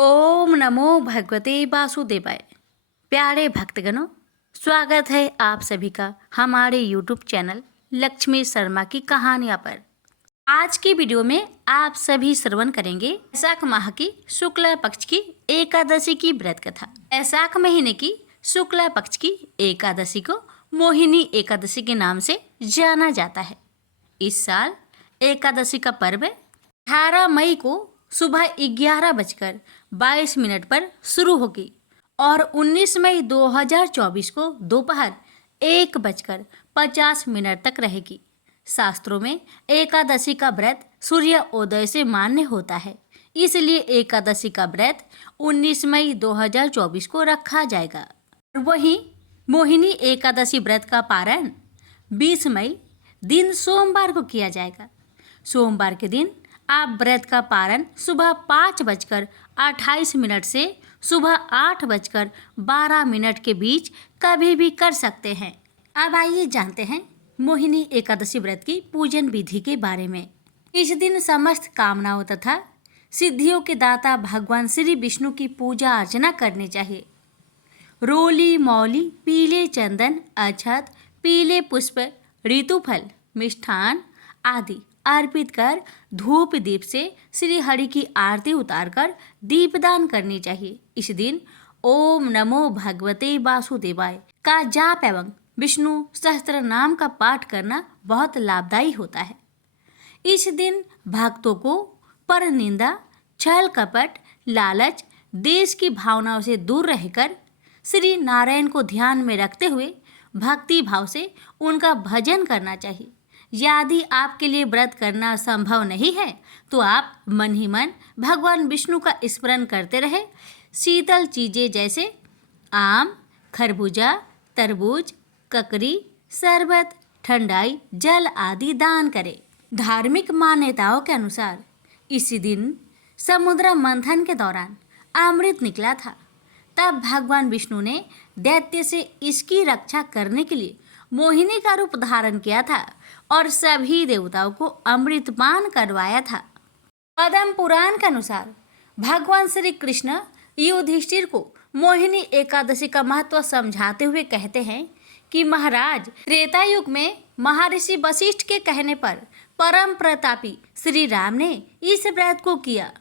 ओम नमो भगवते वासुदेवाय। प्यारे भक्तगणों, स्वागत है आप सभी का हमारे यूट्यूब चैनल लक्ष्मी शर्मा की कहानियाँ पर। आज की वीडियो में आप सभी श्रवण करेंगे वैशाख माह की शुक्ला पक्ष की एकादशी की व्रत कथा। वैशाख महीने की शुक्ला पक्ष की एकादशी को मोहिनी एकादशी के नाम से जाना जाता है। इस साल एकादशी का पर्व 18 मई को सुबह 11:22 पर शुरू होगी और 19 मई 2024 को दोपहर 1:50 तक रहेगी। शास्त्रों में एकादशी का व्रत सूर्य उदय से मान्य होता है, इसलिए एकादशी का व्रत 19 मई 2024 को रखा जाएगा। वहीं मोहिनी एकादशी व्रत का पारण 20 मई दिन सोमवार को किया जाएगा। सोमवार के दिन आप व्रत का पारण सुबह 5:28 से सुबह 8:12 के बीच कभी भी कर सकते हैं। अब आइए जानते हैं मोहिनी एकादशी व्रत की पूजन विधि के बारे में। इस दिन समस्त कामनाओं तथा सिद्धियों के दाता भगवान श्री विष्णु की पूजा अर्चना करनी चाहिए। रोली मौली, पीले चंदन, अक्षत, पीले पुष्प, ऋतुफल, मिष्ठान आदि अर्पित कर धूप दीप से श्री हरि की आरती उतारकर दीपदान करनी चाहिए। इस दिन ओम नमो भगवते वासुदेवाय का जाप एवं विष्णु सहस्त्र नाम का पाठ करना बहुत लाभदायी होता है। इस दिन भक्तों को परनिंदा, छल कपट, लालच, देश की भावनाओं से दूर रहकर श्री नारायण को ध्यान में रखते हुए भक्ति भाव से उनका भजन करना चाहिए। यदि आपके लिए व्रत करना संभव नहीं है तो आप मन ही मन भगवान विष्णु का स्मरण करते रहे शीतल चीजें जैसे आम, खरबूजा, तरबूज, ककड़ी, शरबत, ठंडाई, जल आदि दान करें। धार्मिक मान्यताओं के अनुसार इसी दिन समुद्र मंथन के दौरान अमृत निकला था। तब भगवान विष्णु ने दैत्य से इसकी रक्षा करने के लिए मोहिनी का रूप धारण किया था और सभी देवताओं को अमृतपान करवाया था। पद्म पुराण के अनुसार भगवान श्री कृष्ण युधिष्ठिर को मोहिनी एकादशी का महत्व समझाते हुए कहते हैं कि महाराज, त्रेता युग में महर्षि वशिष्ठ के कहने पर परम प्रतापी श्री राम ने इस व्रत को किया।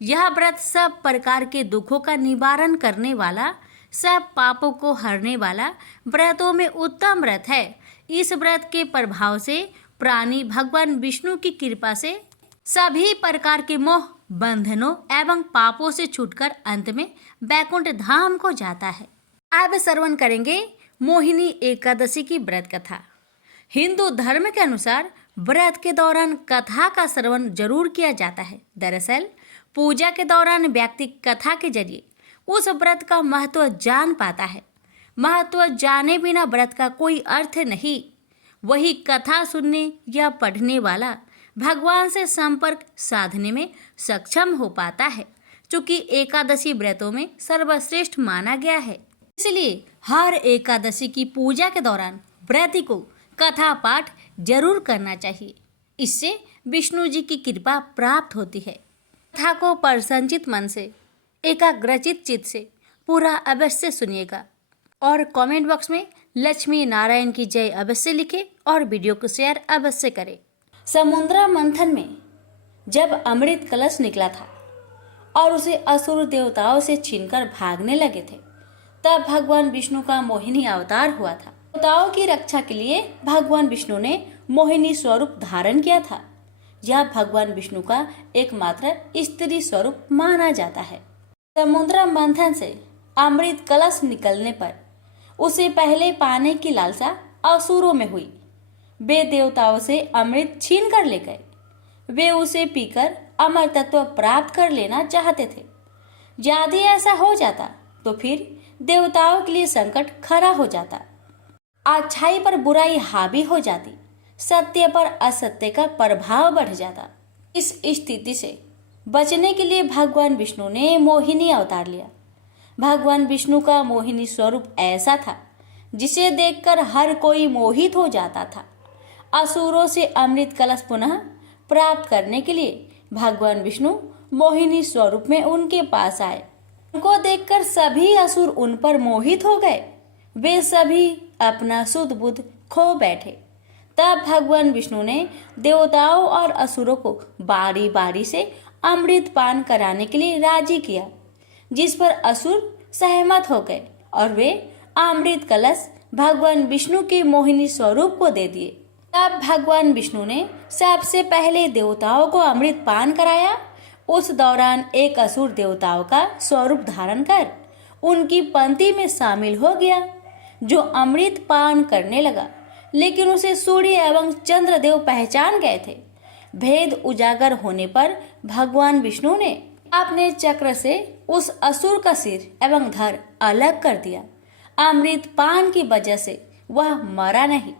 यह व्रत सब प्रकार के दुखों का निवारण करने वाला, सब पापों को हरने वाला व्रतों में उत्तम व्रत है। इस व्रत के प्रभाव से प्राणी भगवान विष्णु की कृपा से सभी प्रकार के मोह, बंधनों एवं पापों से छूटकर अंत में वैकुंठ धाम को जाता है। अब श्रवण करेंगे मोहिनी एकादशी की व्रत कथा। हिंदू धर्म के अनुसार व्रत के दौरान कथा का श्रवण जरूर किया जाता है। दरअसल पूजा के दौरान व्यक्ति कथा के जरिए उस व्रत का महत्व जान पाता है। महत्व जाने बिना व्रत का कोई अर्थ नहीं। वही कथा सुनने या पढ़ने वाला भगवान से संपर्क साधने में सक्षम हो पाता है, चूँकि एकादशी व्रतों में सर्वश्रेष्ठ माना गया है। इसलिए हर एकादशी की पूजा के दौरान व्रती को कथा पाठ जरूर करना चाहिए। इससे विष्णु जी की कृपा प्राप्त होती है। कथा को प्रसन्नचित मन से, एकाग्रचित चित्त से पूरा अवश्य सुनिएगा और कमेंट बॉक्स में लक्ष्मी नारायण की जय अवश्य लिखें और वीडियो को शेयर अवश्य करें। समुद्र मंथन में जब अमृत कलश निकला था और उसे असुर देवताओं से छीनकर भागने लगे थे, तब भगवान विष्णु का मोहिनी अवतार हुआ था। देवताओं की रक्षा के लिए भगवान विष्णु ने मोहिनी स्वरूप धारण किया था। यह भगवान विष्णु का एकमात्र स्त्री स्वरूप माना जाता है। समुद्र मंथन से अमृत कलश निकलने पर उसे पहले पाने की लालसा असुरों में हुई। वे देवताओं से अमृत छीन कर ले गए। वे उसे पीकर अमर तत्व प्राप्त कर लेना चाहते थे। यदि ऐसा हो जाता तो फिर देवताओं के लिए संकट खड़ा हो जाता। अच्छाई पर बुराई हावी हो जाती, सत्य पर असत्य का प्रभाव बढ़ जाता। इस स्थिति से बचने के लिए भगवान विष्णु ने मोहिनी अवतार लिया। भगवान विष्णु का मोहिनी स्वरूप ऐसा था जिसे देखकर हर कोई मोहित हो जाता था। असुरों से अमृत कलश पुनः प्राप्त करने के लिए भगवान विष्णु मोहिनी स्वरूप में उनके पास आए। उनको देखकर सभी असुर उन पर मोहित हो गए। वे सभी अपना सुध बुध खो बैठे। तब भगवान विष्णु ने देवताओं और असुरों को बारी बारी से अमृत पान कराने के लिए राजी किया, जिस पर असुर सहमत हो गए और वे अमृत कलश भगवान विष्णु के मोहिनी स्वरूप को दे दिए। तब भगवान विष्णु ने सबसे पहले देवताओं को अमृत पान कराया। उस दौरान एक असुर देवताओं का स्वरूप धारण कर उनकी पंक्ति में शामिल हो गया, जो अमृत पान करने लगा, लेकिन उसे सूर्य एवं चंद्रदेव पहचान गए थे। भेद उजागर होने पर भगवान विष्णु ने अपने चक्र से उस असुर का सिर एवं धड़ अलग कर दिया। अमृत पान की वजह से वह मरा नहीं,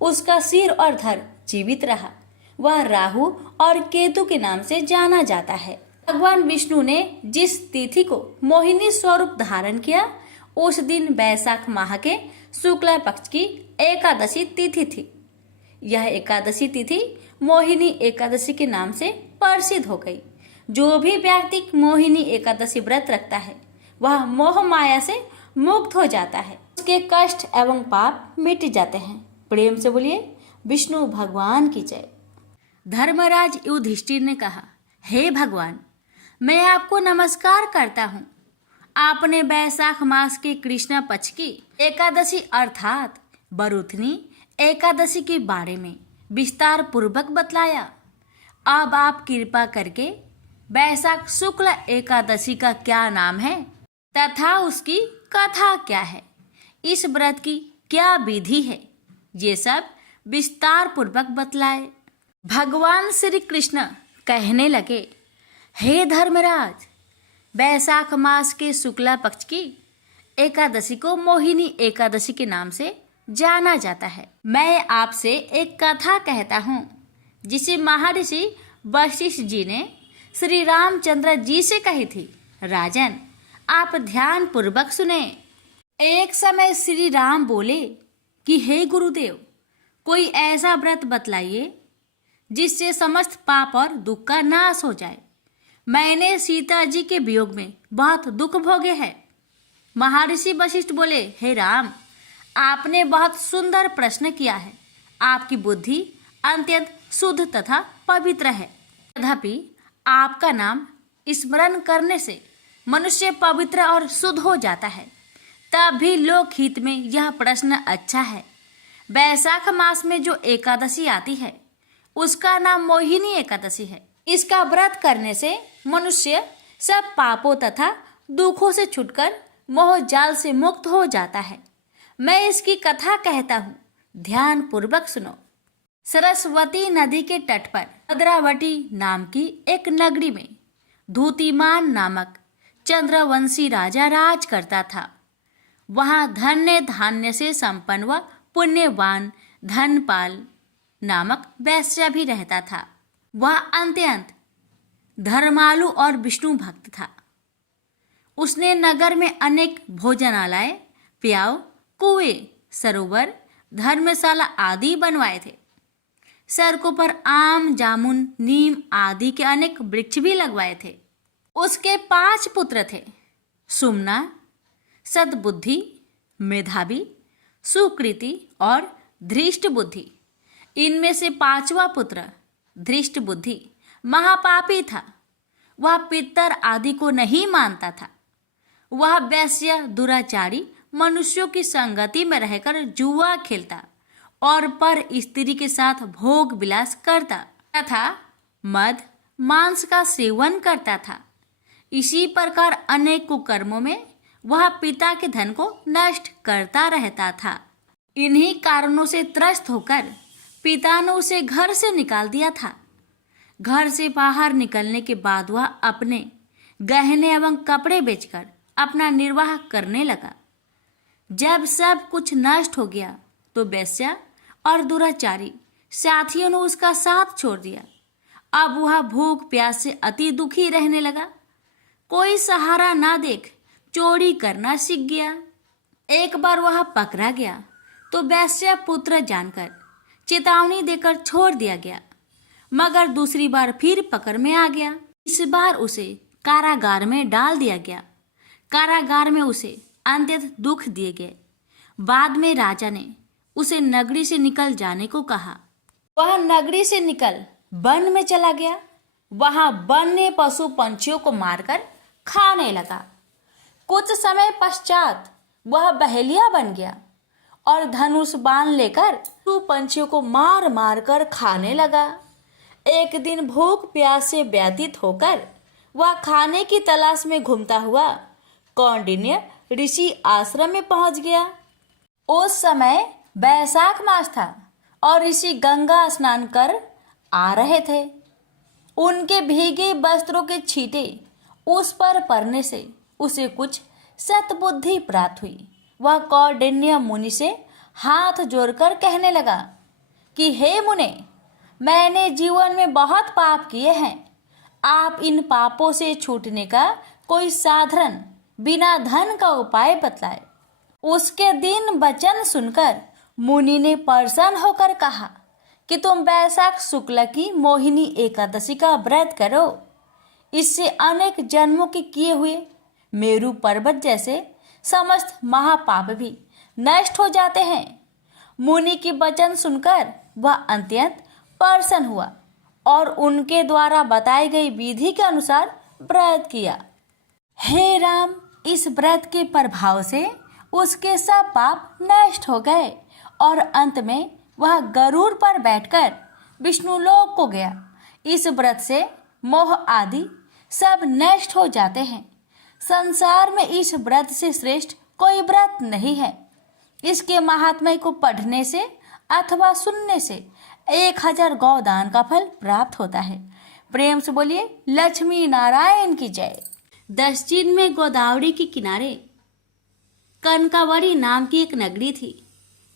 उसका सिर और धड़ जीवित रहा। वह राहु और केतु के नाम से जाना जाता है। भगवान विष्णु ने जिस तिथि को मोहिनी स्वरूप धारण किया, उस दिन वैशाख माह के शुक्ला पक्ष की एकादशी तिथि थी। यह एकादशी तिथि मोहिनी एकादशी के नाम से प्रसिद्ध हो गई। जो भी व्यक्ति मोहिनी एकादशी व्रत रखता है, वह मोह माया से मुक्त हो जाता है, उसके कष्ट एवं पाप मिट जाते हैं। प्रेम से बोलिए विष्णु भगवान की जय। धर्मराज युधिष्ठिर ने कहा, हे भगवान, मैं आपको नमस्कार करता हूँ। आपने वैशाख मास के कृष्ण पक्ष की एकादशी अर्थात बरुथनी एकादशी के बारे में विस्तार पूर्वक बतलाया। अब आप कृपा करके वैशाख शुक्ल एकादशी का क्या नाम है तथा उसकी कथा क्या है, इस व्रत की क्या विधि है, ये सब विस्तार पूर्वक बतलाए। भगवान श्री कृष्ण कहने लगे, हे धर्मराज, वैशाख मास के शुक्ला पक्ष की एकादशी को मोहिनी एकादशी के नाम से जाना जाता है। मैं आपसे एक कथा कहता हूँ, जिसे महर्षि वशिष्ठ जी ने श्री रामचंद्र जी से कही थी। राजन, आप ध्यान पूर्वक सुने। एक समय श्री राम बोले कि हे गुरुदेव, कोई ऐसा व्रत बतलाइए जिससे समस्त पाप और दुख का नाश हो जाए। मैंने सीता जी के वियोग में बहुत दुख भोगे हैं। महर्षि वशिष्ठ बोले, हे राम, आपने बहुत सुंदर प्रश्न किया है। आपकी बुद्धि अत्यंत शुद्ध तथा पवित्र है। तथापि आपका नाम स्मरण करने से मनुष्य पवित्र और शुद्ध हो जाता है। तब भी लोकहित में यह प्रश्न अच्छा है। वैशाख मास में जो एकादशी आती है, उसका नाम मोहिनी एकादशी है। इसका व्रत करने से मनुष्य सब पापों तथा दुखों से छुटकर मोह जाल से मुक्त हो जाता है। मैं इसकी कथा कहता हूँ, ध्यान पूर्वक सुनो। सरस्वती नदी के तट पर भद्रावती नाम की एक नगरी में धूतिमान नामक चंद्रवंशी राजा राज करता था। वहाँ धन्य धान्य से संपन्न व पुण्यवान धनपाल नामक वैश्य भी रहता था। वह अत्यंत धर्मालु और विष्णु भक्त था। उसने नगर में अनेक भोजनालय, प्याव, कुएं, सरोवर, धर्मशाला आदि बनवाए थे। सड़कों पर आम, जामुन, नीम आदि के अनेक वृक्ष भी लगवाए थे। उसके 5 पुत्र थे, सुमना, सद्बुद्धि, मेधावी, सुकृति और धृष्ट बुद्धि। इनमें से 5वां पुत्र धृष्ट बुद्धि महापापी था। वह पितर आदि को नहीं मानता था। वह वैश्य, दुराचारी मनुष्यों की संगति में रहकर जुआ खेलता और पर स्त्री के साथ भोग विलास करता तथा मद, मांस का सेवन करता था। इसी प्रकार अनेक कुकर्मों में वह पिता के धन को नष्ट करता रहता था। इन्हीं कारणों से त्रस्त होकर पिता ने उसे घर से निकाल दिया था। घर से बाहर निकलने के बाद वह अपने गहने एवं कपड़े बेचकर अपना निर्वाह करने लगा। जब सब कुछ नष्ट हो गया तो वैश्या और दुराचारी साथियों ने उसका साथ छोड़ दिया। अब वह भूख प्यास से अति दुखी रहने लगा। कोई सहारा ना देख चोरी करना सीख गया। एक बार वह पकड़ा गया तो वैश्य पुत्र जानकर चेतावनी देकर छोड़ दिया गया, मगर दूसरी बार फिर पकड़ में आ गया। इस बार उसे कारागार में डाल दिया गया। कारागार में उसे अत्यंत दुख दिए गए। बाद में राजा ने उसे नगरी से निकल जाने को कहा। वह नगरी से निकल वन में चला गया। वहां वन्य पशु पंछियों को मारकर खाने लगा। कुछ समय पश्चात वह बहेलिया बन गया और धनुष बाण लेकर पशु पंछियों को मार मार कर खाने लगा। एक दिन भूख प्यास से व्यतीत होकर वह खाने की तलाश में घूमता हुआ कौंडिन्य ऋषि आश्रम में पहुंच गया। उस समय बैसाख मास था और ऋषि गंगा स्नान कर आ रहे थे। उनके भीगे वस्त्रों के छींटे उस पर पड़ने से उसे कुछ सद्बुद्धि प्राप्त हुई। वह कौंडिन्य मुनि से हाथ जोड़कर कहने लगा कि हे मुने, मैंने जीवन में बहुत पाप किए हैं। आप इन पापों से छूटने का कोई साधारण बिना धन का उपाय बतलाए। उसके दिन वचन सुनकर मुनि ने प्रसन्न होकर कहा कि तुम वैशाख शुक्ल की मोहिनी एकादशी का व्रत करो। इससे अनेक जन्मों के किए हुए मेरु पर्वत जैसे समस्त महापाप भी नष्ट हो जाते हैं। मुनि की वचन सुनकर वह अत्यंत प्रसन्न हुआ और उनके द्वारा बताई गई विधि के अनुसार व्रत किया। हे राम, इस व्रत के प्रभाव से उसके सब पाप नष्ट हो गए और अंत में वह गरुड़ पर बैठकर विष्णुलोक को गया। इस व्रत से मोह आदि सब नष्ट हो जाते हैं। संसार में इस व्रत से श्रेष्ठ कोई व्रत नहीं है। इसके महात्म्य को पढ़ने से अथवा सुनने से 1000 गौदान का फल प्राप्त होता है। प्रेम से बोलिए लक्ष्मी नारायण की जय। दक्षिण में गोदावरी के किनारे कनकावरी नाम की एक नगरी थी।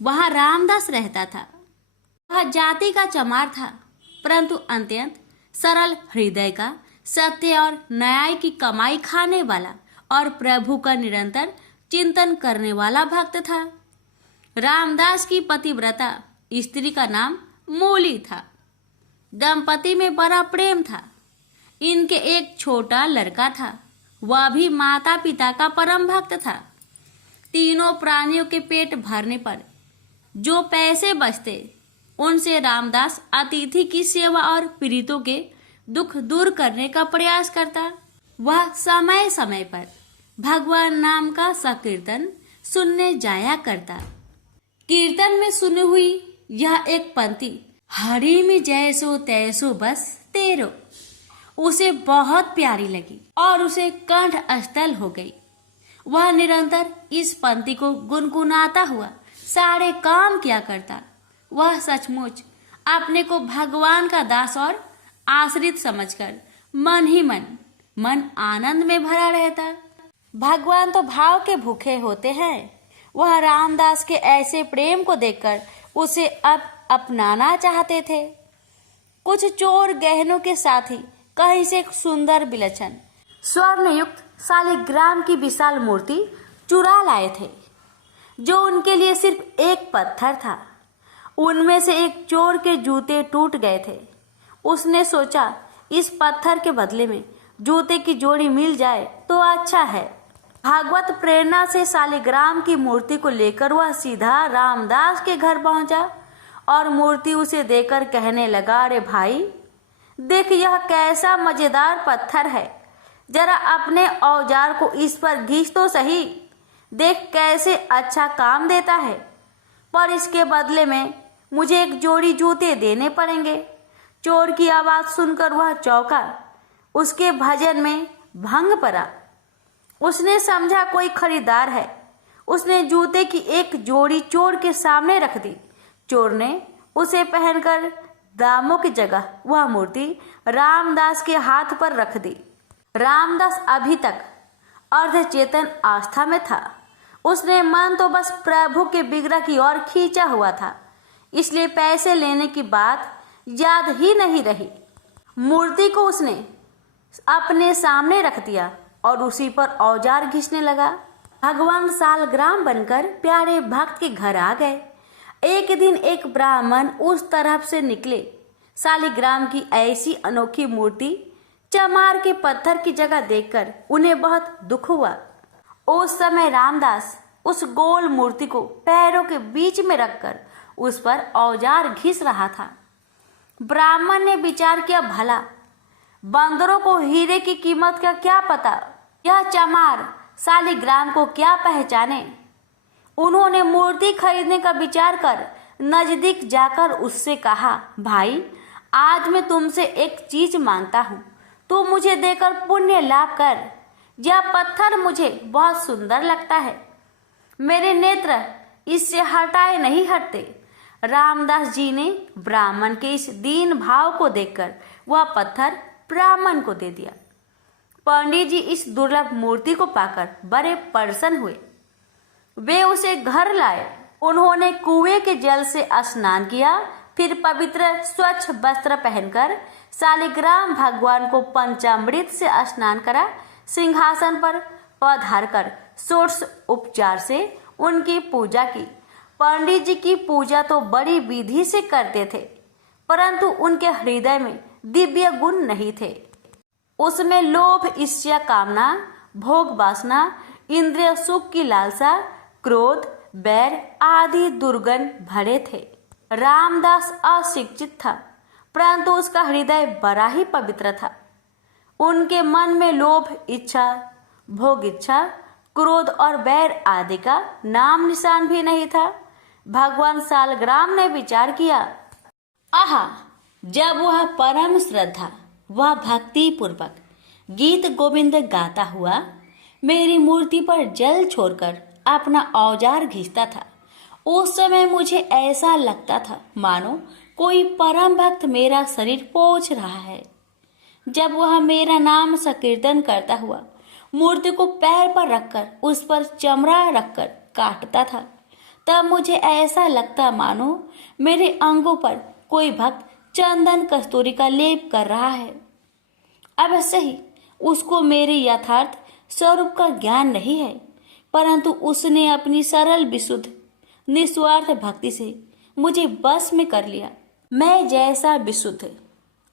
वहां रामदास रहता था। वह जाति का चमार था, परंतु अत्यंत सरल हृदय का, सत्य और न्याय की कमाई खाने वाला और प्रभु का निरंतर चिंतन करने वाला भक्त था। रामदास की पतिव्रता स्त्री का नाम मूली था। दंपति में बड़ा प्रेम था। इनके एक छोटा लड़का था। वह भी माता पिता का परम भक्त था। तीनों प्राणियों के पेट भरने पर जो पैसे बचते उनसे रामदास अतिथि की सेवा और पीड़ितों के दुख दूर करने का प्रयास करता। वह समय समय पर भगवान नाम का संकीर्तन सुनने जाया करता। कीर्तन में सुनी हुई यह एक पंक्ति, हरि में जैसो तैसो बस तेरो, उसे बहुत प्यारी लगी और उसे कंठ स्थल हो गई। वह निरंतर इस पंक्ति को गुनगुनाता हुआ सारे काम किया करता। वह सचमुच अपने को भगवान का दास और आश्रित समझकर मन ही मन आनंद में भरा रहता। भगवान तो भाव के भूखे होते हैं। वह रामदास के ऐसे प्रेम को देखकर उसे अब अपनाना चाहते थे। कुछ चोर गहनों के साथ ही कहीं से एक सुंदर विलक्षण स्वर्ण युक्त शालिग्राम की विशाल मूर्ति चुरा लाए थे, जो उनके लिए सिर्फ एक पत्थर था। उनमें से एक चोर के जूते टूट गए थे। उसने सोचा इस पत्थर के बदले में जूते की जोड़ी मिल जाए तो अच्छा है। भागवत प्रेरणा से शालिग्राम की मूर्ति को लेकर वह सीधा रामदास के घर पहुंचा और मूर्ति उसे देकर कहने लगा, अरे भाई देख, यह कैसा मजेदार पत्थर है। जरा अपने औजार को इस पर घिस तो सही, देख कैसे अच्छा काम देता है। पर इसके बदले में मुझे एक जोड़ी जूते देने पड़ेंगे। चोर की आवाज सुनकर वह चौंका। उसके भजन में भंग पड़ा। उसने समझा कोई खरीदार है। उसने जूते की एक जोड़ी चोर के सामने रख दी। चोर ने उसे पहनकर दामों की जगह वह मूर्ति रामदास के हाथ पर रख दी। रामदास अभी तक अर्धचेतन आस्था में था। उसने मन तो बस प्रभु के विग्रह की ओर खींचा हुआ था, इसलिए पैसे लेने की बात याद ही नहीं रही। मूर्ति को उसने अपने सामने रख दिया और उसी पर औजार घिसने लगा। भगवान शालग्राम बनकर प्यारे भक्त के घर आ गए। एक दिन एक ब्राह्मण उस तरफ से निकले। शालिग्राम की ऐसी अनोखी मूर्ति चमार के पत्थर की जगह देखकर उन्हें बहुत दुख हुआ। उस समय रामदास उस गोल मूर्ति को पैरों के बीच में रखकर उस पर औजार घिस रहा था। ब्राह्मण ने विचार किया, भला बंदरों को हीरे की कीमत का क्या पता, यह चमार शालिग्राम को क्या पहचाने। उन्होंने मूर्ति खरीदने का विचार कर नजदीक जाकर उससे कहा, भाई आज मैं तुमसे एक चीज मांगता हूँ, तू मुझे देकर पुण्य लाभ कर। यह पत्थर मुझे बहुत सुंदर लगता है, मेरे नेत्र इससे हटाए नहीं हटते। रामदास जी ने ब्राह्मण के इस दीन भाव को देखकर वह पत्थर ब्राह्मण को दे दिया। पंडित जी इस दुर्लभ मूर्ति को पाकर बड़े प्रसन्न हुए। वे उसे घर लाए। उन्होंने कुएं के जल से स्नान किया, फिर पवित्र स्वच्छ वस्त्र पहनकर शालिग्राम भगवान को पंचामृत से स्नान करा। सिंहासन पर पधार कर षोडश उपचार से उनकी पूजा की। पंडित जी की पूजा तो बड़ी विधि से करते थे, परंतु उनके हृदय में दिव्य गुण नहीं थे। उसमें लोभ, ईर्ष्या, कामना, भोग वासना, इंद्रिय सुख की लालसा, क्रोध, बैर आदि दुर्गुण भरे थे। रामदास अशिक्षित था, परंतु उसका हृदय बड़ा ही पवित्र था। उनके मन में लोभ, इच्छा, भोग इच्छा, क्रोध और बैर आदि का नाम निशान भी नहीं था। भगवान शालग्राम ने विचार किया, आहा, जब वह परम श्रद्धा वह भक्ति पूर्वक गीत गोविंद गाता हुआ मेरी मूर्ति पर जल छोड़कर अपना औजार घिसता था, उस समय मुझे ऐसा लगता था मानो कोई परम भक्त मेरा शरीर पोंछ रहा है। जब वह मेरा नाम संकीर्तन करता हुआ मूर्ति को पैर पर रखकर उस पर चमड़ा रखकर काटता था, तब मुझे ऐसा लगता मानो मेरे अंगों पर कोई भक्त चंदन कस्तूरी का लेप कर रहा है। अवश्य ही उसको मेरे यथार्थ स्वरूप का ज्ञान नहीं है, परंतु उसने अपनी सरल विशुद्ध निस्वार्थ भक्ति से मुझे बस में कर लिया। मैं जैसा विशुद्ध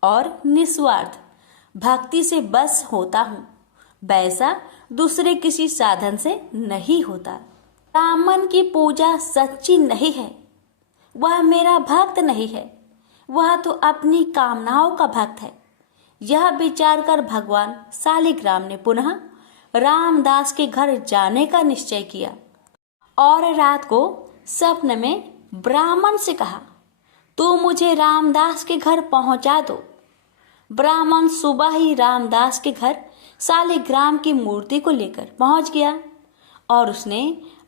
और निस्वार्थ भक्ति से बस होता हूँ, वैसा दूसरे किसी साधन से नहीं होता। ब्राह्मण की पूजा सच्ची नहीं है, वह मेरा भक्त नहीं है, वह तो अपनी कामनाओं का भक्त है। यह विचार कर भगवान शालिग्राम ने पुनः रामदास के घर जाने का निश्चय किया और रात को स्वप्न में ब्राह्मण से कहा, तू मुझे रामदास के घर पहुंचा दो। ब्राह्मण सुबह ही रामदास के घर शालिग्राम की मूर्ति को लेकर पहुंच गया और उसने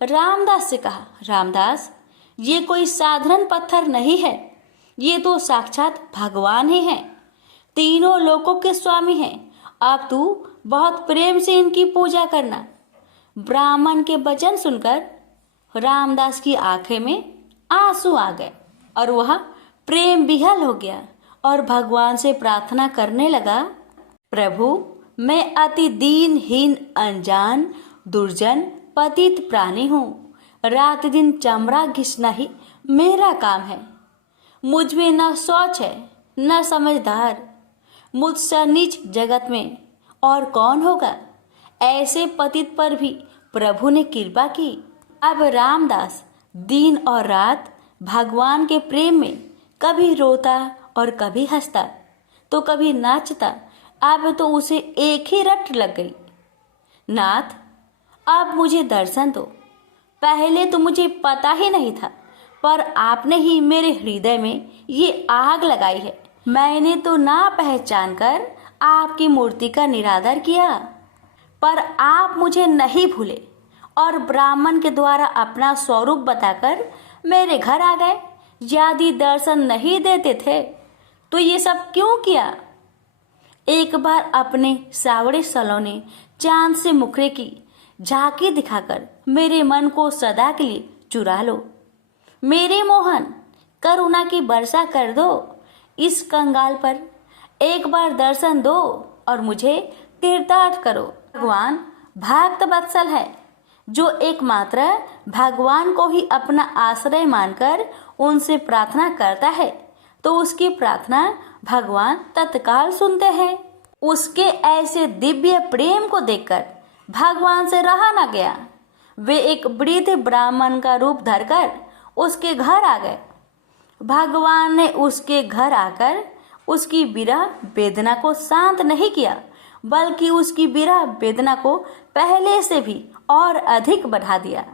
रामदास से कहा, रामदास, ये कोई साधारण पत्थर नहीं है, ये तो साक्षात भगवान ही हैं, तीनों लोकों के स्वामी हैं। अब तू बहुत प्रेम से इनकी पूजा करना। ब्राह्मण के वचन सुनकर रामदास की आंखें में आंसू आ गए और वह प्रेम विह्वल हो गया और भगवान से प्रार्थना करने लगा, प्रभु, मैं अति दीनहीन, अनजान, दुर्जन, पतित प्राणी हूँ। रात दिन चमड़ा घिसना ही मेरा काम है। मुझ में न सोच है न समझदार। मुझसे नीच जगत में और कौन होगा। ऐसे पतित पर भी प्रभु ने कृपा की। अब रामदास दिन और रात भगवान के प्रेम में कभी रोता और कभी हंसता तो कभी नाचता। अब तो उसे एक ही रट लग गई, नाथ, अब मुझे दर्शन दो। पहले तो मुझे पता ही नहीं था, पर आपने ही मेरे हृदय में ये आग लगाई है। मैंने तो ना पहचान कर आपकी मूर्ति का निरादर किया, पर आप मुझे नहीं भूले और ब्राह्मण के द्वारा अपना स्वरूप बताकर मेरे घर आ गए। यदि दर्शन नहीं देते थे तो ये सब क्यों किया। एक बार अपने सावड़े सलोने चांद से मुखरे की झांकी दिखाकर मेरे मन को सदा के लिए चुरा लो। मेरे मोहन, करुणा की वर्षा कर दो इस कंगाल पर। एक बार दर्शन दो और मुझे तीर्थार्थ करो। भगवान भक्त वत्सल है, जो एकमात्र भगवान को ही अपना आश्रय मानकर उनसे प्रार्थना करता है तो उसकी प्रार्थना भगवान तत्काल सुनते हैं। उसके ऐसे दिव्य प्रेम को देखकर भगवान से रहा न गया। वे एक वृद्ध ब्राह्मण का रूप धरकर उसके घर आ गए। भगवान ने उसके घर आकर उसकी विरह वेदना को शांत नहीं किया, बल्कि उसकी विरह वेदना को पहले से भी और अधिक बढ़ा दिया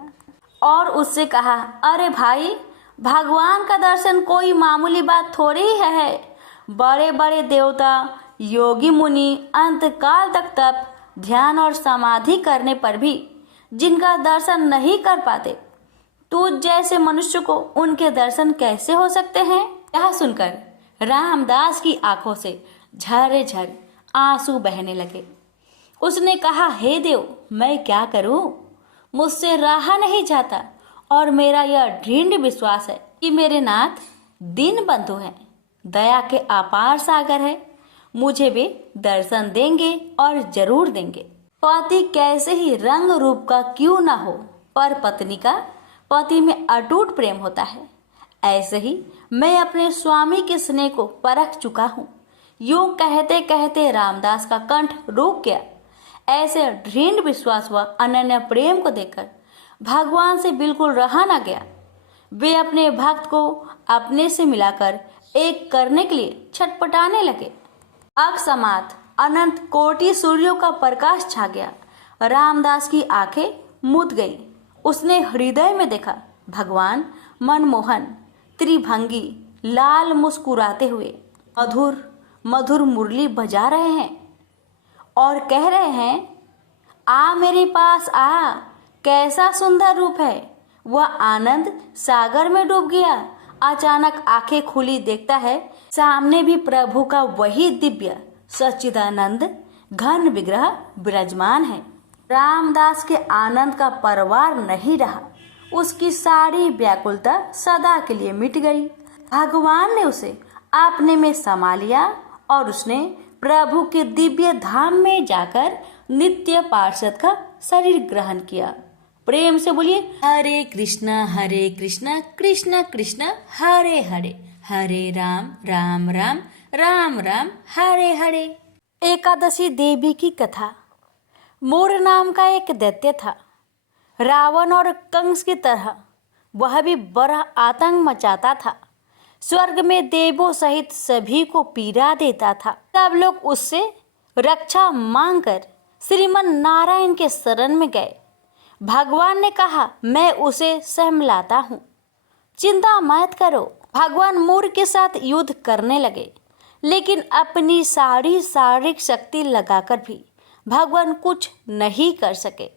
और उससे कहा, अरे भाई, भगवान का दर्शन कोई मामूली बात थोड़ी ही है। बड़े बड़े देवता, योगी मुनि अंतकाल तक तप, ध्यान और समाधि करने पर भी जिनका दर्शन नहीं कर पाते, तुझ जैसे मनुष्य को उनके दर्शन कैसे हो सकते हैं? यह सुनकर रामदास की आंखों से झरझर आंसू बहने लगे। उसने कहा, हे देव, मैं क्या करूं? मुझसे रहा नहीं जाता और मेरा यह दृढ़ विश्वास है कि मेरे नाथ दीन बंधु हैं, दया के अपार सागर है। मुझे वे दर्शन देंगे और जरूर देंगे। पति कैसे ही रंग रूप का क्यों ना हो, पर पत्नी का पति में अटूट प्रेम होता है। ऐसे ही मैं अपने स्वामी के स्नेह को परख चुका हूँ। यूं कहते कहते रामदास का कंठ रुक गया। ऐसे दृढ़ विश्वास व अनन्य प्रेम को देखकर भगवान से बिल्कुल रहा न गया। वे अपने भक्त को अपने से मिलाकर एक करने के लिए छटपटाने लगे। अकस्मात अनंत कोटि सूर्यों का प्रकाश छा गया। रामदास की आंखें मूंद गई। उसने हृदय में देखा, भगवान मनमोहन त्रिभंगी लाल मुस्कुराते हुए मधुर मधुर मुरली बजा रहे हैं और कह रहे हैं, आ मेरे पास आ, कैसा सुंदर रूप है। वह आनंद सागर में डूब गया। अचानक आंखें खुली, देखता है सामने भी प्रभु का वही दिव्य सच्चिदानंद घन विग्रह विराजमान है। रामदास के आनंद का परवार नहीं रहा। उसकी सारी व्याकुलता सदा के लिए मिट गई। भगवान ने उसे अपने में समा लिया और उसने प्रभु के दिव्य धाम में जाकर नित्य पार्षद का शरीर ग्रहण किया। प्रेम से बोलिए, हरे कृष्णा कृष्ण कृष्ण हरे हरे, हरे राम राम राम राम राम हरे हरे। एकादशी देवी की कथा। मोर नाम का एक दैत्य था। रावण और कंस की तरह वह भी बड़ा आतंक मचाता था। स्वर्ग में देवों सहित सभी को पीड़ा देता था। सब लोग उससे रक्षा मांगकर श्रीमन नारायण के शरण में गए। भगवान ने कहा, मैं उसे सहमलाता हूँ, चिंता मत करो। भगवान मोर के साथ युद्ध करने लगे, लेकिन अपनी सारी शारीरिक शक्ति लगाकर भी भगवान कुछ नहीं कर सके।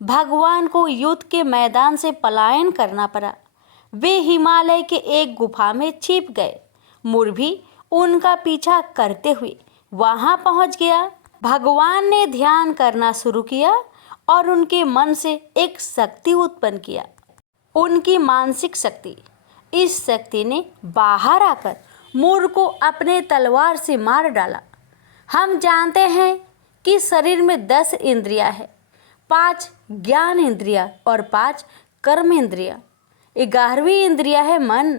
भगवान को युद्ध के मैदान से पलायन करना पड़ा। वे हिमालय के एक गुफा में छिप गए। मोर भी उनका पीछा करते हुए वहां पहुंच गया। भगवान ने ध्यान करना शुरू किया और उनके मन से एक शक्ति उत्पन्न किया, उनकी मानसिक शक्ति। इस शक्ति ने बाहर आकर मोर को अपने तलवार से मार डाला। हम जानते हैं कि शरीर में 10 इंद्रियां है, 5 ज्ञान इंद्रिया और 5 कर्म इंद्रिया। 11वीं इंद्रिया है मन।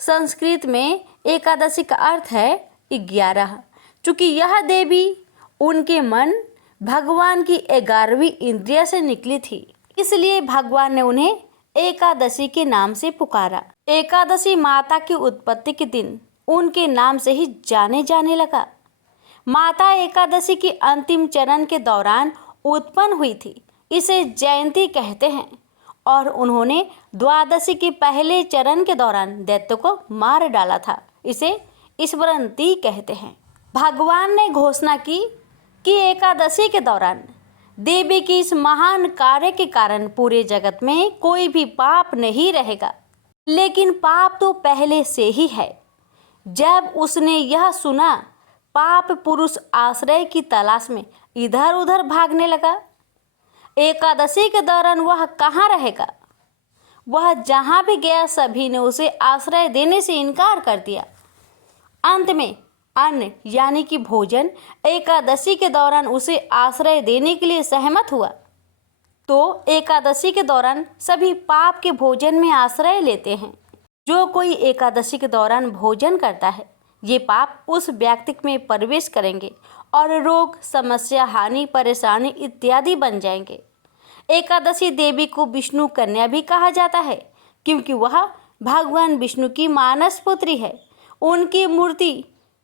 संस्कृत में एकादशी का अर्थ है 11। चूंकि यह देवी उनके मन भगवान की 11वीं इंद्रिया से निकली थी, इसलिए भगवान ने उन्हें एकादशी के नाम से पुकारा। एकादशी माता की उत्पत्ति के दिन उनके नाम से ही जाने जाने लगा। माता एकादशी के अंतिम चरण के दौरान उत्पन्न हुई थी, इसे जयंती कहते हैं। और उन्होंने द्वादशी के पहले चरण के दौरान दैत्य को मार डाला था, इसे स्मृति कहते हैं। भगवान ने घोषणा की कि एकादशी के दौरान देवी की इस महान कार्य के कारण पूरे जगत में कोई भी पाप नहीं रहेगा। लेकिन पाप तो पहले से ही है। जब उसने यह सुना, पाप पुरुष आश्रय की तलाश में इधर उधर भागने लगा। एकादशी के दौरान वह कहाँ रहेगा? वह जहाँ भी गया सभी ने उसे आश्रय देने से इनकार कर दिया। अंत में अन्न यानी कि भोजन एकादशी के दौरान उसे आश्रय देने के लिए सहमत हुआ। तो एकादशी के दौरान सभी पाप के भोजन में आश्रय लेते हैं। जो कोई एकादशी के दौरान भोजन करता है, ये पाप उस व्यक्ति में प्रवेश करेंगे और रोग, समस्या, हानि, परेशानी इत्यादि बन जाएंगे। एकादशी देवी को विष्णु कन्या भी कहा जाता है क्योंकि वह भगवान विष्णु की मानस पुत्री है। उनकी मूर्ति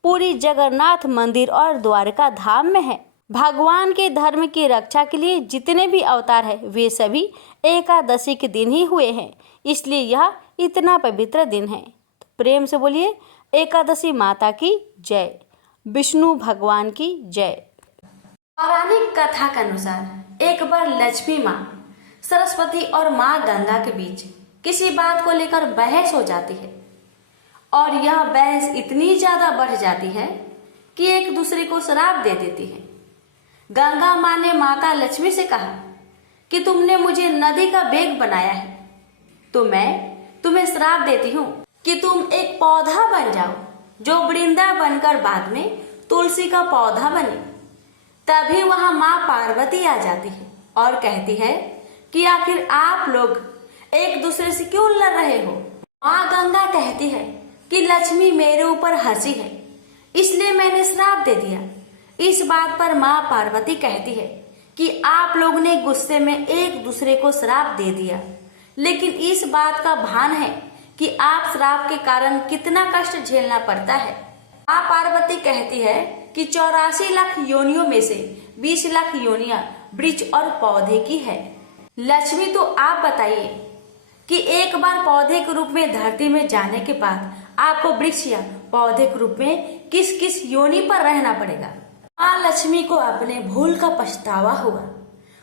पूरी जगन्नाथ मंदिर और द्वारका धाम में है। भगवान के धर्म की रक्षा के लिए जितने भी अवतार हैं वे सभी एकादशी के दिन ही हुए हैं, इसलिए यह इतना पवित्र दिन है। तो प्रेम से बोलिए एकादशी माता की जय, विष्णु भगवान की जय। पौराणिक कथा के अनुसार एक बार लक्ष्मी माँ, सरस्वती और माँ गंगा के बीच किसी बात को लेकर बहस हो जाती है और यह बहस इतनी ज्यादा बढ़ जाती है कि एक दूसरे को श्राप दे देती है। गंगा माँ ने माता लक्ष्मी से कहा कि तुमने मुझे नदी का वेग बनाया है, तो मैं तुम्हें श्राप देती हूँ कि तुम एक पौधा बन जाओ जो वृंदा बनकर बाद में तुलसी का पौधा बने। तभी वहां माँ पार्वती आ जाती है और कहती है कि आखिर आप लोग एक दूसरे से क्यों लड़ रहे हो। माँ गंगा कहती है कि लक्ष्मी मेरे ऊपर हंसी है, इसलिए मैंने श्राप दे दिया। इस बात पर माँ पार्वती कहती है कि आप लोग ने गुस्से में एक दूसरे को श्राप दे दिया, लेकिन इस बात का भान है कि आप श्राप के कारण कितना कष्ट झेलना पड़ता है। माँ पार्वती कहती है कि 84 लाख योनियों में से 20 लाख योनियां वृक्ष और पौधे की है। लक्ष्मी, तो आप बताइए कि एक बार पौधे के रूप में धरती में जाने के बाद आपको वृक्ष या पौधे के रूप में किस किस योनि पर रहना पड़ेगा। माँ लक्ष्मी को अपने भूल का पछतावा हुआ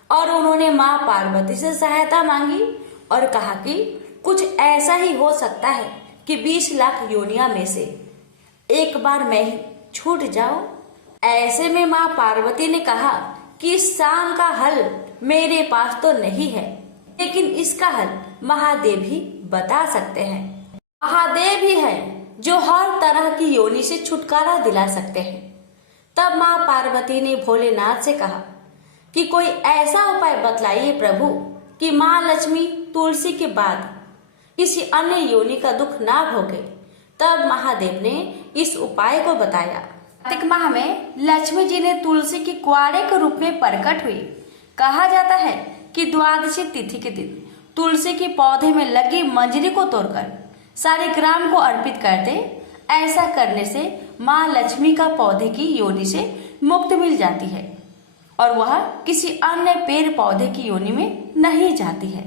और उन्होंने माँ पार्वती से सहायता मांगी और कहा कि कुछ ऐसा ही हो सकता है कि 20 लाख योनिया में से एक बार मैं ही छूट जाऊं। ऐसे में माँ पार्वती ने कहा कि इस शाम का हल मेरे पास तो नहीं है, लेकिन इसका हल महादेव ही बता सकते हैं। महादेव ही है जो हर तरह की योनि से छुटकारा दिला सकते हैं। तब माँ पार्वती ने भोलेनाथ से कहा कि कोई ऐसा उपाय बतलाइए प्रभु कि माँ लक्ष्मी तुलसी के बाद किसी अन्य योनि का दुख ना भोगे। तब महादेव ने इस उपाय को बताया। कार्तिक माह में लक्ष्मी जी ने तुलसी की कुआरे के रूप में प्रकट हुई। कहा जाता है कि द्वादशी तिथि के दिन तुलसी के पौधे में लगी मंजरी को तोड़कर सारे ग्राम को अर्पित कर दे। ऐसा करने से माँ लक्ष्मी का पौधे की योनि से मुक्ति मिल जाती है और वह किसी अन्य पेड़ पौधे की योनि में नहीं जाती है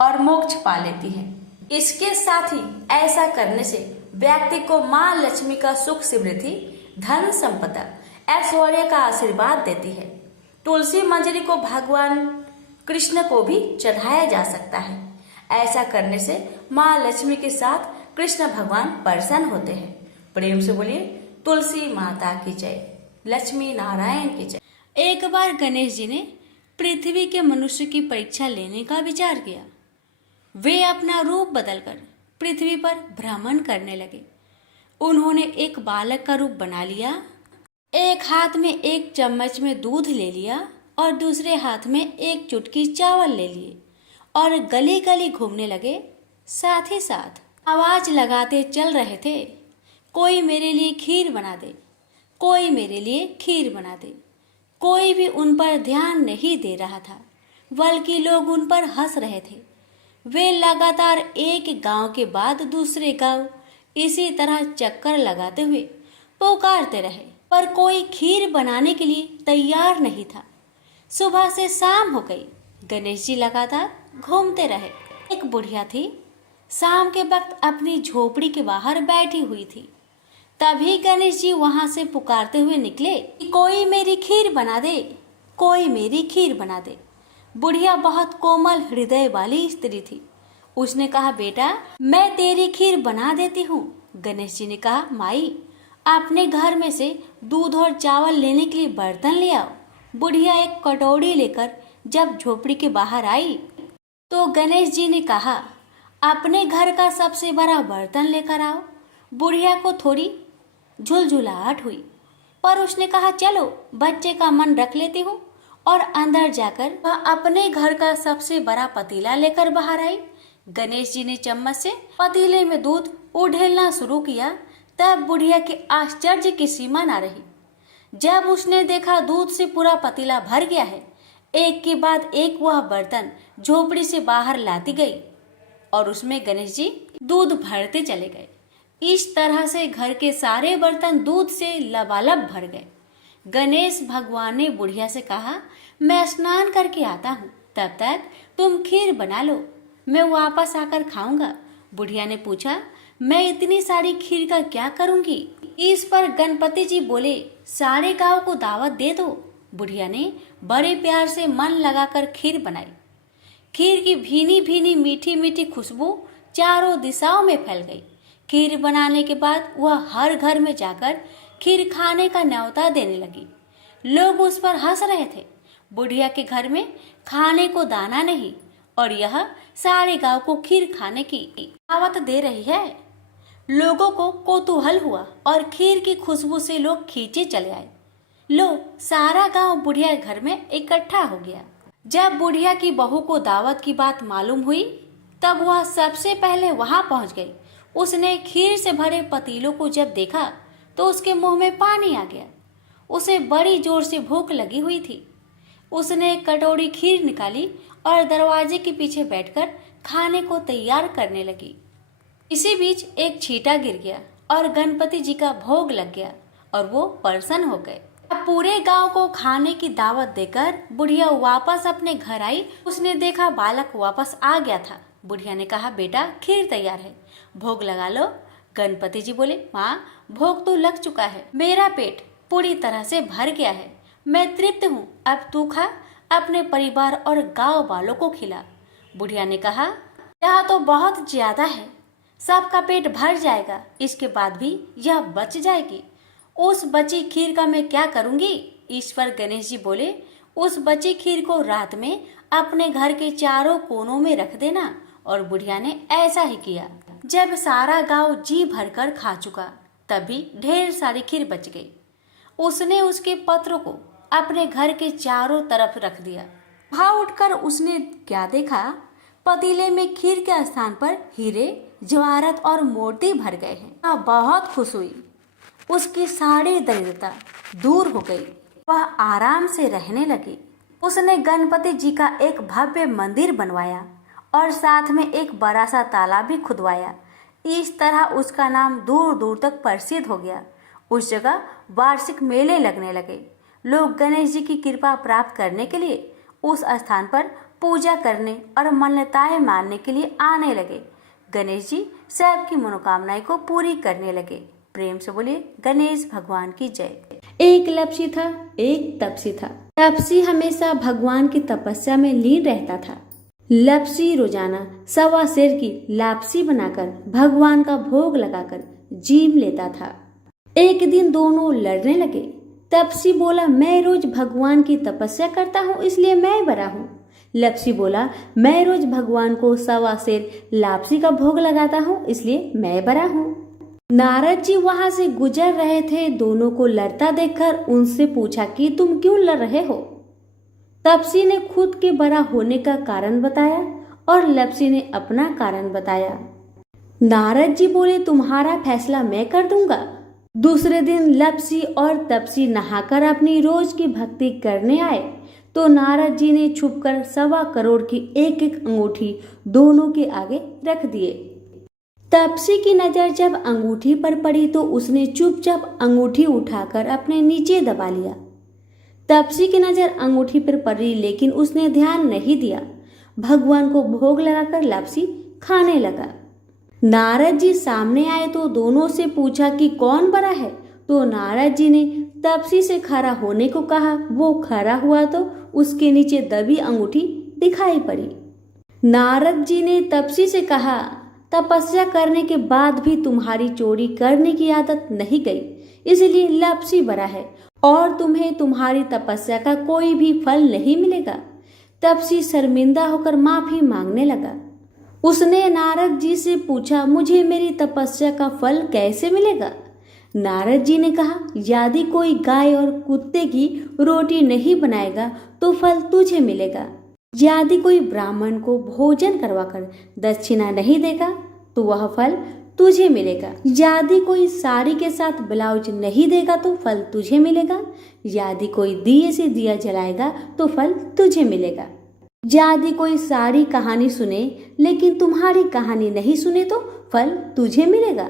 और मोक्ष पा लेती है। इसके साथ ही ऐसा करने से व्यक्ति को माँ लक्ष्मी का सुख, समृद्धि, धन संपदा, ऐश्वर्य का आशीर्वाद देती है। तुलसी मंजरी को भगवान कृष्ण को भी चढ़ाया जा सकता है। ऐसा करने से माँ लक्ष्मी के साथ कृष्ण भगवान प्रसन्न होते हैं। प्रेम से बोलिए तुलसी माता की जय, लक्ष्मी नारायण की जय। एक बार गणेश जी ने पृथ्वी के मनुष्य की परीक्षा लेने का विचार किया। वे अपना रूप बदलकर पृथ्वी पर भ्रमण करने लगे। उन्होंने एक बालक का रूप बना लिया। एक हाथ में एक चम्मच में दूध ले लिया और दूसरे हाथ में एक चुटकी चावल ले लिए और गली गली घूमने लगे। साथ ही साथ आवाज लगाते चल रहे थे, कोई मेरे लिए खीर बना दे, कोई मेरे लिए खीर बना दे। कोई भी उन पर ध्यान नहीं दे रहा था, बल्कि लोग उन पर हंस रहे थे। वे लगातार एक गांव के बाद दूसरे गांव इसी तरह चक्कर लगाते हुए पुकारते रहे, पर कोई खीर बनाने के लिए तैयार नहीं था। सुबह से शाम हो गई, गणेश जी लगातार घूमते रहे। एक बुढ़िया थी, शाम के वक्त अपनी झोपड़ी के बाहर बैठी हुई थी। तभी गणेश जी वहां से पुकारते हुए निकले कि कोई मेरी खीर बना दे, कोई मेरी खीर बना दे। बुढ़िया बहुत कोमल हृदय वाली स्त्री थी। उसने कहा, बेटा मैं तेरी खीर बना देती हूँ। गणेश जी ने कहा, माई अपने घर में से दूध और चावल लेने के लिए बर्तन ले आओ। बुढ़िया एक कटोरी लेकर जब झोपड़ी के बाहर आई तो गणेश जी ने कहा, अपने घर का सबसे बड़ा बर्तन लेकर आओ। बुढ़िया को थोड़ी झुलझुलाहट हुई, पर उसने कहा, चलो बच्चे का मन रख लेती हूँ, और अंदर जाकर वह अपने घर का सबसे बड़ा पतीला लेकर बाहर आई। गणेश जी ने चम्मच से पतीले में दूध उड़ेलना शुरू किया। तब बुढ़िया के आश्चर्य की सीमा ना रही। जब उसने देखा दूध से पूरा पतीला भर गया है, एक के बाद एक वह बर्तन झोपड़ी से बाहर लाती गई और उसमें गणेश जी दूध भरते चले गए। इस तरह से घर के सारे बर्तन दूध से लबालब भर गए। गणेश भगवान ने बुढ़िया से कहा, मैं स्नान करके आता हूँ, तब तक तुम खीर बना लो, मैं वापस आकर खाऊंगा। बुढ़िया ने पूछा, मैं इतनी सारी खीर का क्या करूंगी? इस पर गणपति जी बोले, सारे गांव को दावत दे दो। बुढ़िया ने बड़े प्यार से मन लगाकर खीर बनाई। खीर की भीनी भीनी मीठी मीठी खुशबू चारों दिशाओं में फैल गई। खीर बनाने के बाद वह हर घर में जाकर खीर खाने का न्योता देने लगी। लोग उस पर हंस रहे थे। बुढ़िया के घर में खाने को दाना नहीं और यह सारे गांव को खीर खाने की दावत दे रही है। लोगों को कौतूहल हुआ और खीर की खुशबू से लोग खींचे चले आए। लो, सारा गांव बुढ़िया के घर में इकट्ठा हो गया। जब बुढ़िया की बहू को दावत की बात मालूम हुई, तब वह सबसे पहले वहां पहुंच गई। उसने खीर से भरे पतीलों को जब देखा तो उसके मुंह में पानी आ गया। उसे बड़ी जोर से भूख लगी हुई थी। उसने एक कटोरी खीर निकाली और दरवाजे के पीछे बैठकर खाने को तैयार करने लगी। इसी बीच एक छींटा गिर गया और गणपति जी का भोग लग गया और वो प्रसन्न हो गए। अब पूरे गांव को खाने की दावत देकर बुढ़िया वापस अपने घर आई। उसने देखा बालक वापस आ गया था। बुढ़िया ने कहा, बेटा खीर तैयार है, भोग लगा लो। गणपति जी बोले, माँ भोग तो लग चुका है, मेरा पेट पूरी तरह से भर गया है, मैं तृप्त हूँ, अब तू खा, अपने परिवार और गांव वालों को खिला। बुढ़िया ने कहा, यह तो बहुत ज्यादा है, सबका पेट भर जाएगा, इसके बाद भी यह बच जाएगी। उस बची खीर का मैं क्या करूंगी? इस पर गणेश जी बोले, उस बची खीर को रात में अपने घर के चारों कोनों में रख देना। और बुढ़िया ने ऐसा ही किया। जब सारा गांव जी भरकर खा चुका, तभी ढेर सारी खीर बच गई। उसने उसके पत्रों को अपने घर के चारों तरफ रख दिया। वहां उठकर उसने क्या देखा? पतीले में खीर के स्थान पर हीरे, जवाहरात और मोती भर गए हैं। बहुत खुश हुई। उसकी सारी दरिद्रता दूर हो गई। वह आराम से रहने लगी। उसने गणपति जी का एक भव्य मंदिर बनवाया और साथ में एक बड़ा सा तालाब भी खुदवाया। इस तरह उसका नाम दूर दूर तक प्रसिद्ध हो गया। उस जगह वार्षिक मेले लगने लगे। लोग गणेश जी की कृपा प्राप्त करने के लिए उस स्थान पर पूजा करने और मान्यताएं मानने के लिए आने लगे। गणेश जी सबकी मनोकामनाएं को पूरी करने लगे। प्रेम से बोलिए गणेश भगवान की जय। एक लपसी था, एक तपसी था। तपसी हमेशा भगवान की तपस्या में लीन रहता था। लपसी रोजाना 1.25 सेर की लापसी बनाकर भगवान का भोग लगाकर जीम लेता था। एक दिन दोनों लड़ने लगे। तपसी बोला, मैं रोज भगवान की तपस्या करता हूँ, इसलिए मैं बड़ा हूँ। लपसी बोला, मैं रोज भगवान को 1.25 सेर लापसी का भोग लगाता हूँ, इसलिए मैं बड़ा हूँ। नारद जी वहां से गुजर रहे थे। दोनों को लड़ता देखकर उनसे पूछा कि तुम क्यों लड़ रहे हो? तपसी ने खुद के बड़ा होने का कारण बताया और लपसी ने अपना कारण बताया। नारद जी बोले, तुम्हारा फैसला मैं कर दूंगा। दूसरे दिन लपसी और तपसी नहाकर अपनी रोज की भक्ति करने आए तो नारद जी ने छुपकर 1.25 करोड़ की एक एक अंगूठी दोनों के आगे रख दिए। तपसी की नजर जब अंगूठी पर पड़ी तो उसने चुपचाप अंगूठी उठाकर अपने नीचे दबा लिया। तपसी की नजर अंगूठी पर पड़ी लेकिन उसने ध्यान नहीं दिया। भगवान को भोग लगाकर लपसी खाने लगा। नारद जी सामने आए तो दोनों से पूछा कि कौन बड़ा है, तो नारद जी ने तपसी से खड़ा होने को कहा। वो खड़ा हुआ तो उसके नीचे दबी अंगूठी दिखाई पड़ी। नारद जी ने तपसी से कहा, तपस्या करने के बाद भी तुम्हारी चोरी करने की आदत नहीं गई, इसलिए लपसी बड़ा है और तुम्हें तुम्हारी तपस्या का कोई भी फल नहीं मिलेगा। तपसी शर्मिंदा होकर माफी मांगने लगा। उसने नारद जी से पूछा, मुझे मेरी तपस्या का फल कैसे मिलेगा? नारद जी ने कहा, यदि कोई गाय और कुत्ते की रोटी नहीं बनाएगा तो फल तुझे मिलेगा। यदि कोई ब्राह्मण को भोजन करवाकर दक्षिणा नहीं देगा तो वह फल तुझे मिलेगा। यदि कोई साड़ी के साथ ब्लाउज नहीं देगा तो फल तुझे मिलेगा। यदि कोई दिए से दिया जलाएगा तो फल तुझे मिलेगा। यदि कोई सारी कहानी सुने लेकिन तुम्हारी कहानी नहीं सुने तो फल तुझे मिलेगा।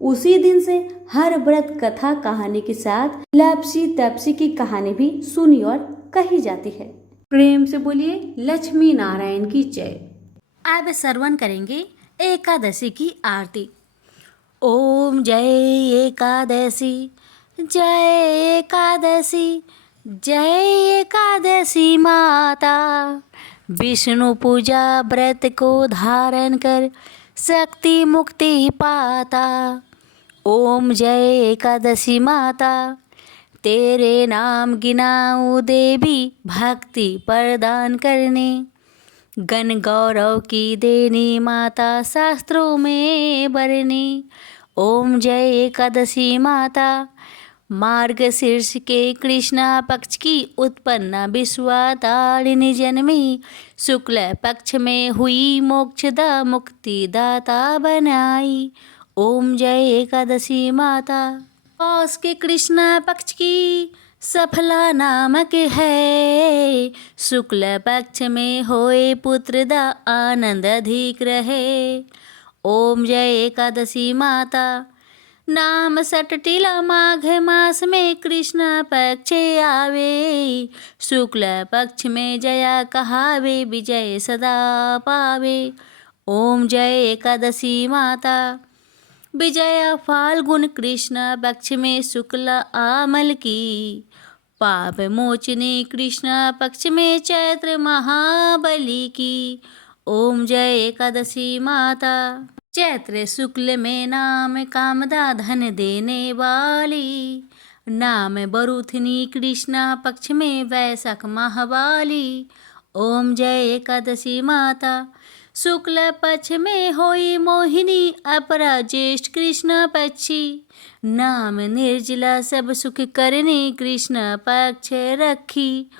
उसी दिन से हर व्रत कथा कहानी के साथ लपसी तपसी की कहानी भी सुनी और कही जाती है। प्रेम से बोलिए लक्ष्मी नारायण की जय। अब श्रवण करेंगे एकादशी की आरती। ओम जय एकादशी, जय एकादशी, जय एकादशी माता। विष्णु पूजा व्रत को धारण कर शक्ति मुक्ति पाता। ओम जय एकादशी माता, तेरे नाम गिनाऊं देवी, भक्ति प्रदान करने। गण गौरव की देनी माता, शास्त्रों में बरनी। ओम जय एकादशी माता, मार्गशीर्ष के कृष्णा पक्ष की उत्पन्ना विश्वातारिणी जन्मी। शुक्ल पक्ष में हुई मोक्षदा मुक्तिदाता बनाई। ओम जय एकादशी माता, पौष के कृष्णा पक्ष की सफला नामक है। शुक्ल पक्ष में होए पुत्र दा आनंद अधिक रहे। ओम जय एकादशी माता, नाम सटटिला माघ मास में कृष्ण पक्ष आवे। शुक्ल पक्ष में जया कहावे, विजय सदा पावे। ओम जय एकादशी माता, विजया फाल्गुन कृष्ण पक्ष में शुक्ल आमल की। पाप मोचनी कृष्ण पक्ष में चैत्र महाबली की। ओम जय एकादशी माता, चैत्र शुक्ल में नाम कामदा धन देने वाली। नाम बरुथनी कृष्ण पक्ष में वैशाख महावाली। ओम जय एकादशी माता, शुक्ल पक्ष में होई मोहिनी, अपरा ज्येष्ठ कृष्ण पक्षी। नाम निर्जला सब सुख करने, कृष्ण पक्ष रखी।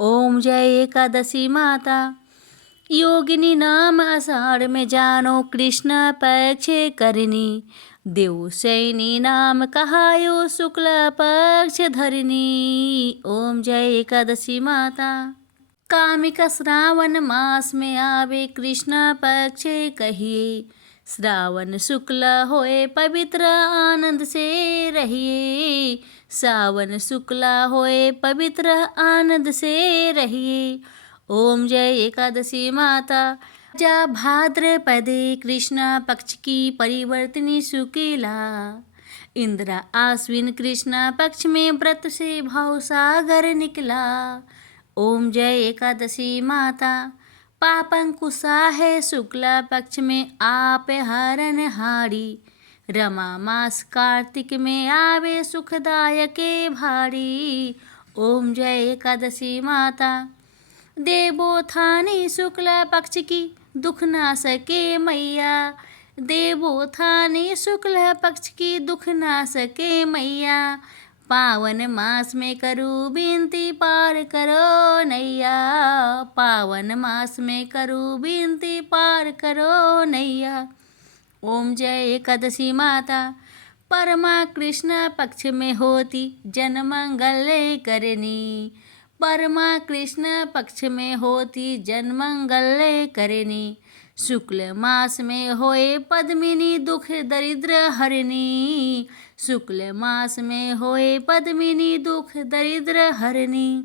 ओम जय एकादशी माता, योगिनी नाम आषाढ़ में जानो, कृष्ण पक्ष करनी। देव सैनी नाम कहायो, शुक्ल पक्ष धरनी। ओम जय एकादशी माता, कामिका श्रावण मास में आवे, कृष्ण पक्ष कहिए। श्रावण शुक्ल होए पवित्र, आनंद से रहिए। सावन शुक्ल होए पवित्र, आनंद से रहिए। ओम जय एकादशी माता, जा भाद्रपदे कृष्ण पक्ष की परिवर्तनी शुक्ला। इंद्र आश्विन कृष्ण पक्ष में व्रत से भाव सागर निकला। ओम जय एकादशी माता, पापंकुशा है शुक्ला पक्ष में आप हरण हारी। रमा मास कार्तिक में आवे, सुखदायक भारी। ओम जय एकादशी माता, देवोत्थानी शुक्ला पक्ष की, दुख ना सके मैया। देवोत्थानी शुक्ल पक्ष की, दुख ना सके मैया। पावन मास में करूँ विनती, पार करो नैया। पावन मास में करूँ विनती, पार करो नैया। ओम जय एकादशी माता, परमा कृष्ण पक्ष में होती, जन मंगल करनी। परमा कृष्ण पक्ष में होती, जन मंगल करनी। शुक्ल मास में होए पद्मिनी, दुख दरिद्र हरनी। शुक्ल मास में होए पद्मिनी, दुख दरिद्र हरनी।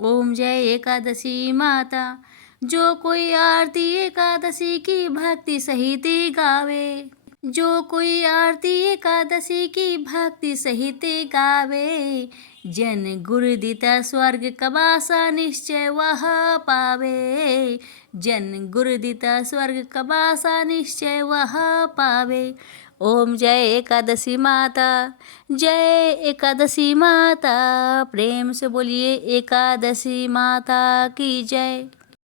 ओम जय एकादशी माता, जो कोई आरती एकादशी की भक्ति सहित गावे। जो कोई आरती एकादशी की भक्ति सहित गावे। जन गुरुदिता स्वर्ग कबासा, निश्चय वह पावे। जन गुरुदिता स्वर्ग कबासा, निश्चय वह पावे। ओम जय एकादशी माता, जय एकादशी माता। प्रेम से बोलिए एकादशी माता की जय।